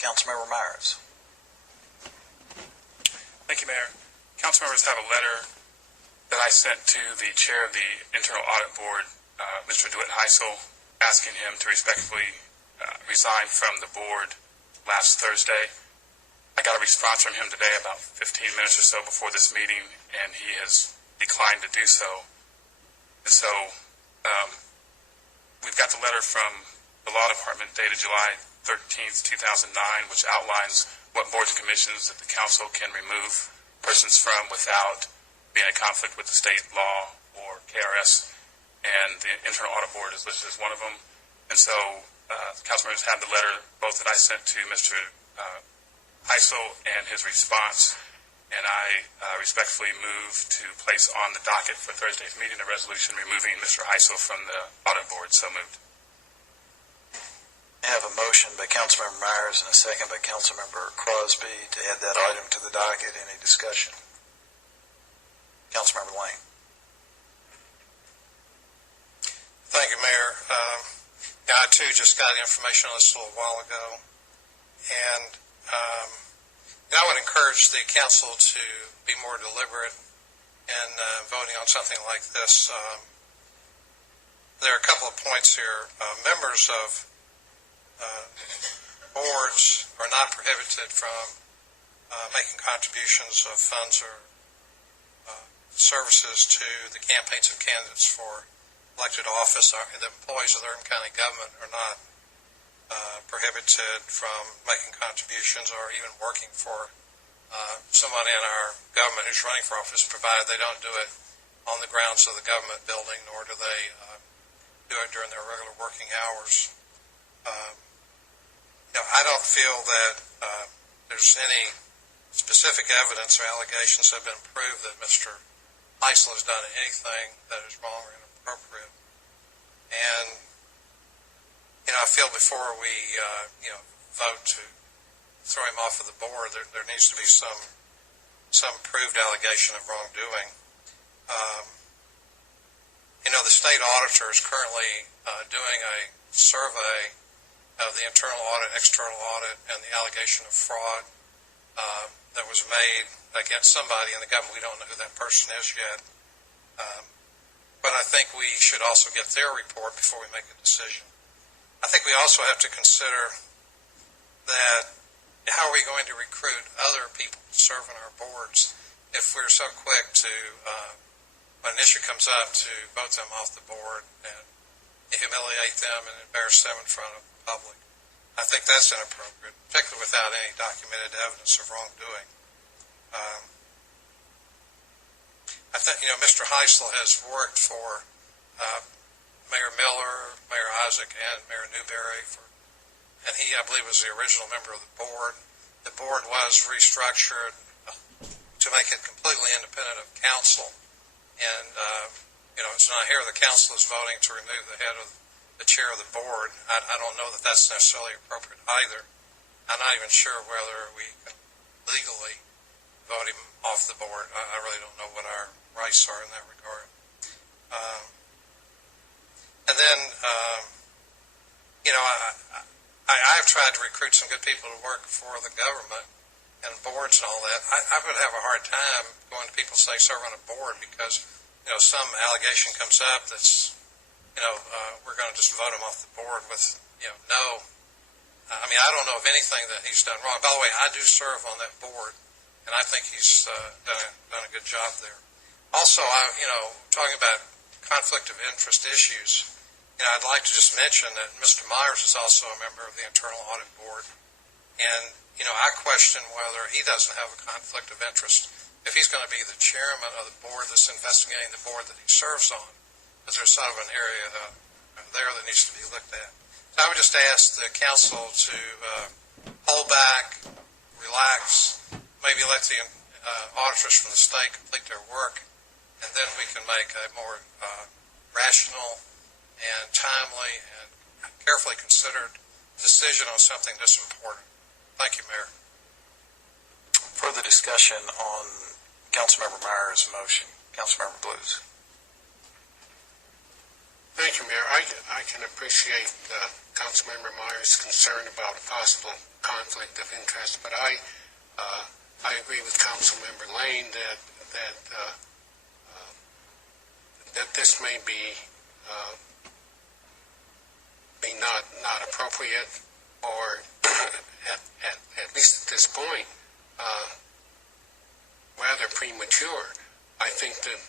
Councilmember Myers. Thank you, Mayor. Council members have a letter that I sent to the chair of the Internal Audit Board, Mr. DeWitt Hisle, asking him to respectfully resign from the board last Thursday. I got a response from him today about 15 minutes or so before this meeting, and he has declined to do so. And so we've got the letter from the Law Department dated July 13th, 2009, which outlines what boards and commissions that the council can remove persons from without being in conflict with the state law or KRS, and the Internal Audit Board is listed as one of them. And so the council members have the letter both that I sent to Mr. Hisle and his response, and I respectfully move to place on the docket for Thursday's meeting a resolution removing Mr. Hisle from the Audit Board. So moved. I have a motion by Councilmember Myers and a second by Councilmember Crosby to add that item to the docket. Any discussion? Councilmember Lane. Thank you, Mayor. I, too, just got information on this a little while ago. And I would encourage the council to be more deliberate in voting on something like this. There are a couple of points here. Members of boards are not prohibited from making contributions of funds or services to the campaigns of candidates for elected office. The employees of their own county government are not prohibited from making contributions or even working for someone in our government who's running for office, provided they don't do it on the grounds of the government building, nor do they do it during their regular working hours. I don't feel that there's any specific evidence or allegations that have been proved that Mr. Hisle has done anything that is wrong or inappropriate. And, I feel before we, vote to throw him off of the board, there needs to be some proved allegation of wrongdoing. The state auditor is currently doing a survey of the internal audit, external audit, and the allegation of fraud that was made against somebody in the government. We don't know who that person is yet. But I think we should also get their report before we make a decision. I think we also have to consider that how are we going to recruit other people to serve on our boards if we're so quick to, when an issue comes up, to vote them off the board and humiliate them and embarrass them in front of the public. I think that's inappropriate, particularly without any documented evidence of wrongdoing. I think, Mr. Hisle has worked for Mayor Miller, Mayor Isaac, and Mayor Newberry, and he, I believe, was the original member of the board. The board was restructured to make it completely independent of council, and so now here the council is voting to remove the head of the chair of the board. I don't know that that's necessarily appropriate either. I'm not even sure whether we can legally vote him off the board. I really don't know what our rights are in that regard. And then, I've tried to recruit some good people to work for the government and boards and all that. I would have a hard time going to people say serve on a board because, some allegation comes up that's, we're going to just vote him off the board with, no. I don't know of anything that he's done wrong. By the way, I do serve on that board, and I think he's done a good job there. Also, talking about conflict of interest issues, I'd like to just mention that Mr. Myers is also a member of the Internal Audit Board, and, I question whether he doesn't have a conflict of interest if he's going to be the chairman of the board that's investigating the board that he serves on, because there's sort of an area there that needs to be looked at. So I would just ask the council to hold back, relax, maybe let the auditors from the state complete their work, and then we can make a more rational and timely and carefully considered decision on something this important. Thank you, Mayor. Further discussion on Councilmember Myers' motion. Councilmember Blues. Thank you, Mayor. I can appreciate Councilmember Myers' concern about a possible conflict of interest, but I agree with Councilmember Lane that this may be not appropriate, or at least at this point, rather premature. I think that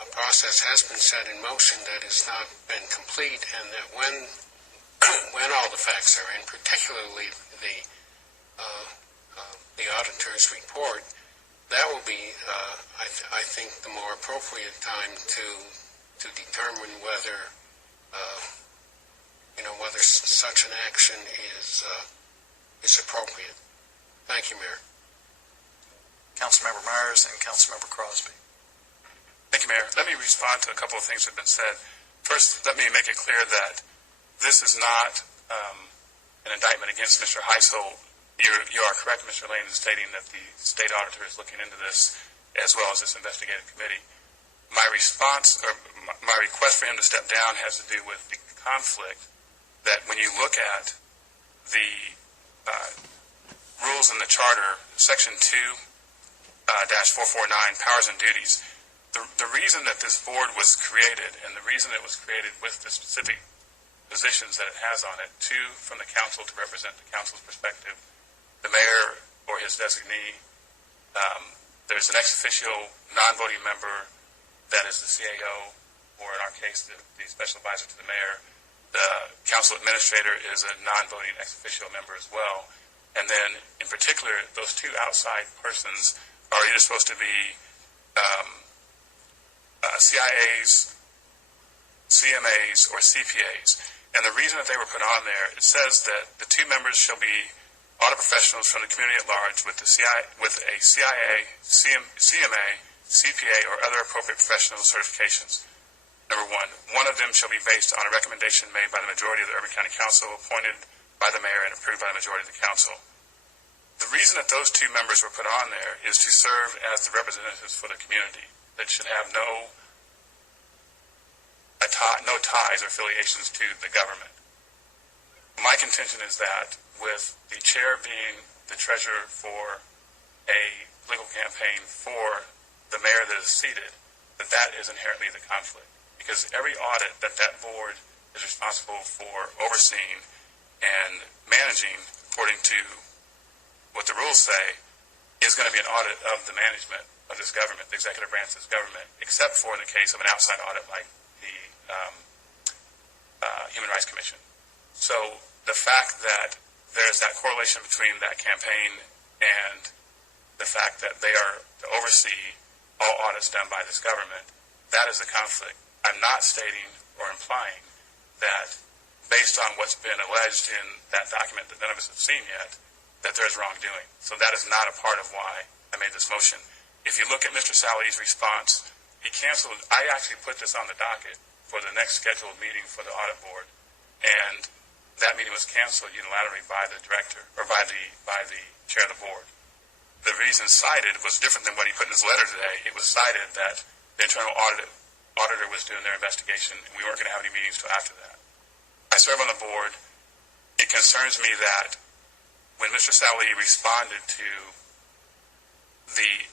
a process has been set in motion that has not been complete, and that when all the facts are in, particularly the auditor's report, that will be, I think, the more appropriate time to determine whether whether such an action is appropriate. Thank you, Mayor. Councilmember Myers and Councilmember Crosby. Thank you, Mayor. Let me respond to a couple of things that have been said. First, let me make it clear that this is not an indictment against Mr. Hisle. You are correct, Mr. Lane, in stating that the state auditor is looking into this, as well as this investigative committee. My response, or my request for him to step down, has to do with the conflict that when you look at the rules in the charter, Section 2-449, powers and duties, the reason that this board was created, and the reason it was created with the specific positions that it has on it, two from the council to represent the council's perspective, the mayor or his designee, there's an ex officio non-voting member that is the CAO, or in our case, the special advisor to the mayor. The council administrator is a non-voting ex officio member as well. And then, in particular, those two outside persons are either supposed to be CIAs, CMAs, or CPAs. And the reason that they were put on there, it says that the two members shall be audit professionals from the community at large with a CIA, CMA, CPA, or other appropriate professional certifications. Number one of them shall be based on a recommendation made by the majority of the Urban County Council, appointed by the mayor and approved by the majority of the council. The reason that those two members were put on there is to serve as the representatives for the community that should have no ties or affiliations to the government. My contention is that with the chair being the treasurer for a political campaign for the mayor that is seated, that is inherently the conflict. Because every audit that board is responsible for overseeing and managing, according to what the rules say, is going to be an audit of the management of this government, the executive branch of this government, except for in the case of an outside audit like the Human Rights Commission. So the fact that there's that correlation between that campaign and the fact that they are to oversee all audits done by this government, that is a conflict. I'm not stating or implying that, based on what's been alleged in that document that none of us have seen yet, that there's wrongdoing. So that is not a part of why I made this motion. If you look at Mr. Sally's response, he canceled. I actually put this on the docket for the next scheduled meeting for the audit board, and that meeting was canceled unilaterally by the director, or by the chair of the board. The reason cited was different than what he put in his letter today. It was cited that the internal auditor was doing their investigation, and we weren't going to have any meetings till after that. I serve on the board. It concerns me that when Mr. Sally responded to the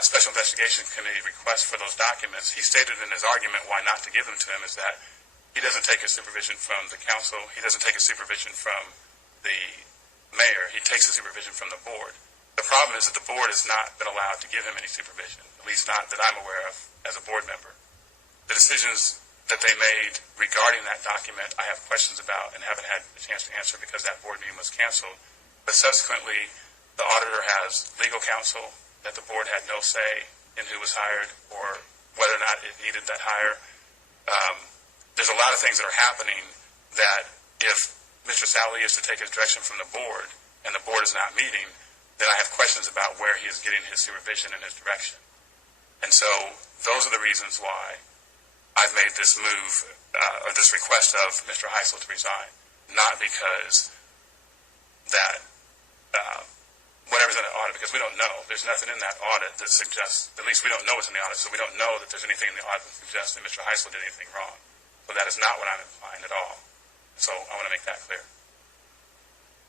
Special Investigation Committee request for those documents, he stated in his argument why not to give them to him is that he doesn't take his supervision from the council, he doesn't take his supervision from the mayor, he takes his supervision from the board. The problem is that the board has not been allowed to give him any supervision, at least not that I'm aware of as a board member. The decisions that they made regarding that document I have questions about and haven't had a chance to answer because that board meeting was canceled. But subsequently, the auditor has legal counsel that the board had no say in who was hired or whether or not it needed that hire. There's a lot of things that are happening that if Mr. Sally is to take his direction from the board and the board is not meeting, then I have questions about where he is getting his supervision and his direction. And so those are the reasons why I've made this move, or this request of Mr. Hisle to resign, not because that whatever's in the audit, because we don't know. There's nothing in that audit that suggests, at least we don't know what's in the audit, so we don't know that there's anything in the audit that suggests that Mr. Hisle did anything wrong. So that is not what I'm implying at all. So I want to make that clear.